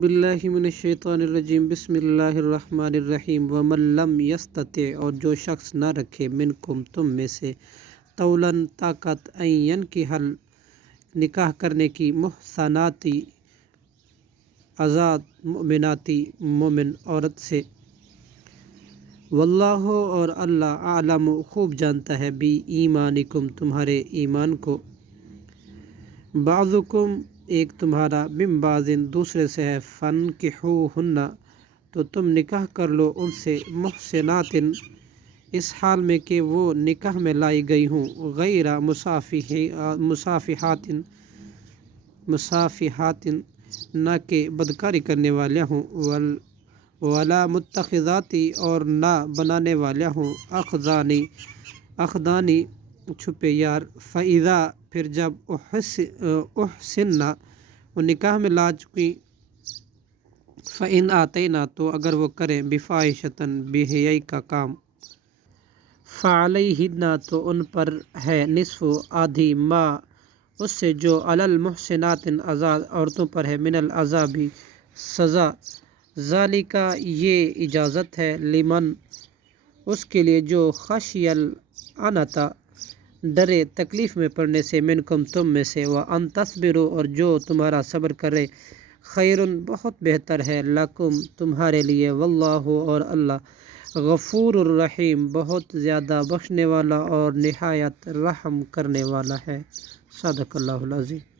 باللہ من الشیطان الرجیم بسم اللہ الرحمن الرحیم ومن لم یستطع اور جو شخص نہ رکھے منکم تم میں سے طولاً طاقت ان ینکحل نکاح کرنے کی محصناتی آزاد مؤمناتی مومن عورت سے واللہ اور اللہ اعلم خوب جانتا ہے بی ایمانکم تمہارے ایمان کو بعضکم ایک تمہارا من بعض دوسرے سے ہے فانکحوہن تو تم نکاح کر لو ان سے محصنات اس حال میں کہ وہ نکاح میں لائی گئی ہوں غیر مصافحات نہ کہ بدکاری کرنے والے ہوں ولا متخذاتی اور نہ بنانے والے ہوں اخدانی چھپے یار فَإِذَا پھر جب احسننا وہ نکاح میں لا چکی فَإِنْ آتَيْنَا تو اگر وہ کریں بفاحشۃ بے-حیائی کا کام فَعَلَيْهِنَّ تو ان پر ہے نصف آدھی ما اس سے جو علی المحسنات آزاد عورتوں پر ہے من العذاب سزا ذالک یہ اجازت ہے لمن اس کے لیے جو خشی العنت ڈرے تکلیف میں پڑنے سے منکم تم میں سے وان تصبروا اور جو تمہارا صبر کرے خیر بہت بہتر ہے لکم تمہارے لیے واللہ اور اللہ غفور الرحیم بہت زیادہ بخشنے والا اور نہایت رحم کرنے والا ہے صدق اللہ العظیم۔